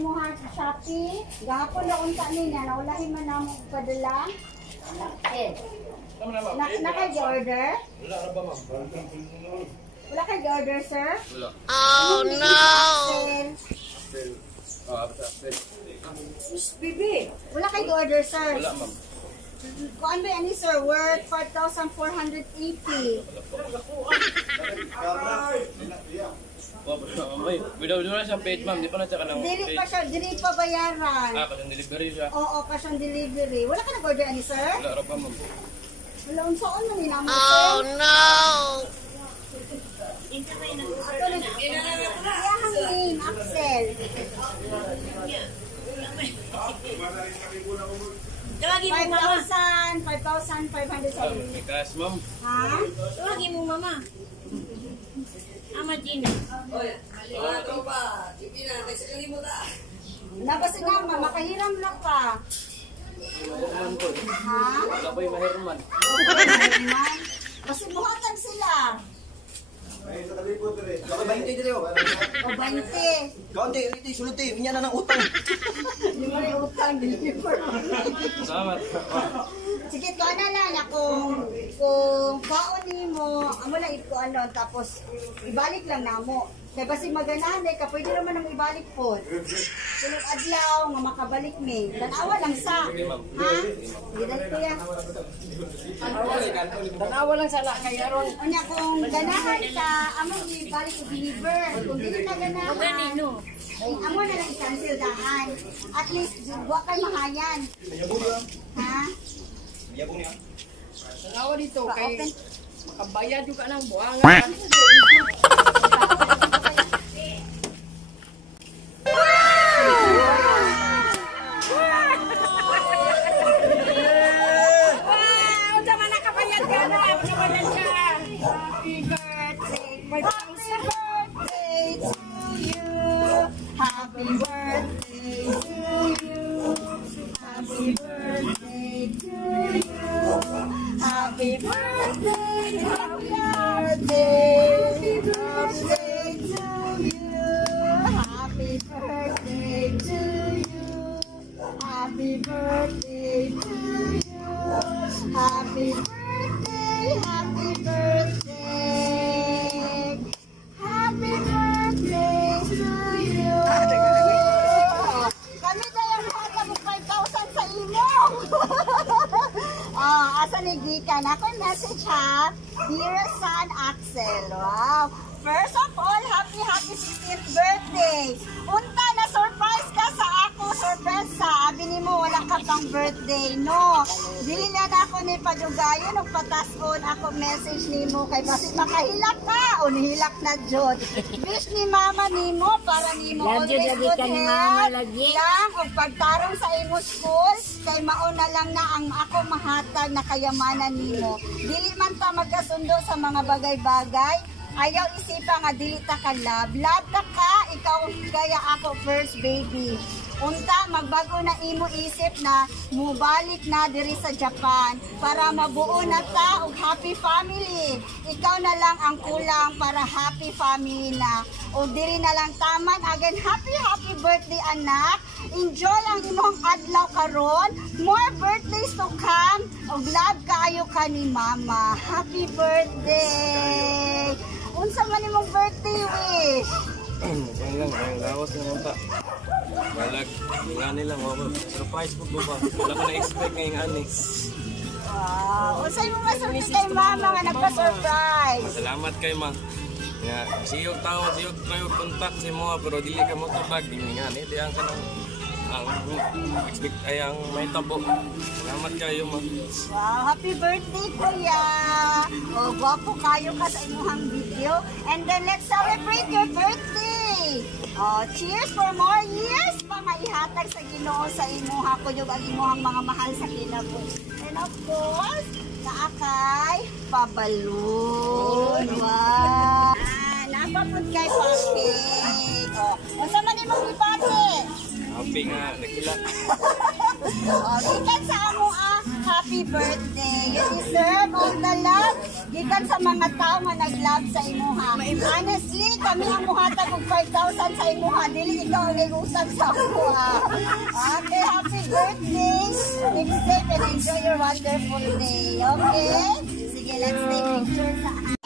imuha sa Shopee. Gahapon na unta niya, naulahin man namo padala. Naka-order? Wala na ba, ma'am? Wala kay-order, sir? Wala. Oh no! Bibi, wala kay-order, sir? Wala, ma'am. Kuan ba ani, sir? Worth 4,480. Wala na siyang paid, ma'am. Di pa na siya ka ng Dili paid. pa siya, dili pa bayaran. Kasi delivery siya. Oo, kasyang delivery. Wala ka nag-order ani, sir? Wala ra pa, ma'am. Wala, unsaon man nila mo, Oh sir? no! Ako iyahang name, Axel. Tawagin mo mama. 5,570. Ikas, ma'am. Ha? Tawagin mo mama. Ama Gina. Labas na, makahiram lang pa. Mahirman po. Ha? Wala po yung mahirman. Kasi buhatan sila. Baka 20 dire oh. O 20. Kaunti, riti, sulti, inya na ng utang. Hindi mo rin utang, deliver. Salamat. Sige, ito na lang. Kung kaon mo, amo lang ito ano, tapos ibalik lang na mo. Kaya basi maganahan ka, pwede naman nang ibalik po. Sunod adlaw, nga makabalik me. Tanawa lang sa. Ha? Gidan ko yan. Tanawa lang sana kay Aron. Unya kung ganahan ka, amo ibalik o deliver. Kung hindi ka ganahan, Ganino. amo na lang i-cancel daan. At least, huwag kay mahayan. Ha? Tanawa dito kay Pa-open. makabayad juga ng buwangan. Happy birthday to you. Happy birthday to you. Happy birthday, happy birthday, happy birthday to you. Happy birthday to you. Happy birthday, happy birthday. Happy birthday to you. Kami tayo mga mo 5,000 sa imo. Asa ni Gikan? Ako message ha. Dear son Axel. Wow. First of all, happy 16th birthday. Unta na surprise ka sa ako. Surprise sa. Abi ni mo wala ka pang birthday, no? Dili na ako ni padugayon o patason ako message ni mo kay basi makahilak ka o nihilak na jud. Wish ni mama ni mo para ni mo always good health. Lang o pagtarong sa imo school kay mauna lang na ang ako mahatag na kayamanan nimo. Dili man ta magkasundo sa mga bagay-bagay. Ayaw isipa nga dili ta ka love. Love ta ka, ikaw kaya ako first baby. Unta, magbago na imo isip na mubalik na diri sa Japan para mabuo na ta og happy family. Ikaw na lang ang kulang para happy family na. O diri na lang taman again. Happy birthday anak. Enjoy ang imong adlaw karon. More birthdays to come. Og love kaayo ka ni mama. Happy birthday. Unsa man imong birthday wish? Yan lang, ang lawas na munta. Balag, ngani lang ako. Surprise po ba? Wala ko na-expect ngayong ani. Wow. Unsa imong masulti kay mama nga nagpa-surprise? Salamat kay ma. Nga, siyog tao, siyog kayo kontak si mo, pero dili ka mo tubag. Dili nga, di ang kanang ang expect ay ang may tabo. Salamat kayo ma. Wow, happy birthday kuya. O, gwapo kayo ka sa imuhang video. And then let's celebrate your birthday. Oh, cheers for more years pa maihatag sa Ginoo sa imuha ko yung ang imuhang mga mahal sa kinabuhi. And of course, naakay pabalon. Wow. Napapod kay Papi. Oh, unsa man imong ipati? Happy nga, nagkila. Gikan sa amo happy birthday. You deserve all the love. Gikan sa mga tao nga nag-love sa imuha. Honestly, kami ang muhatag og 5,000 sa imuha. Dili ikaw ang nag-usap sa imuha. Okay, happy birthday. Keep safe and enjoy your wonderful day. Okay? Sige, let's take pictures.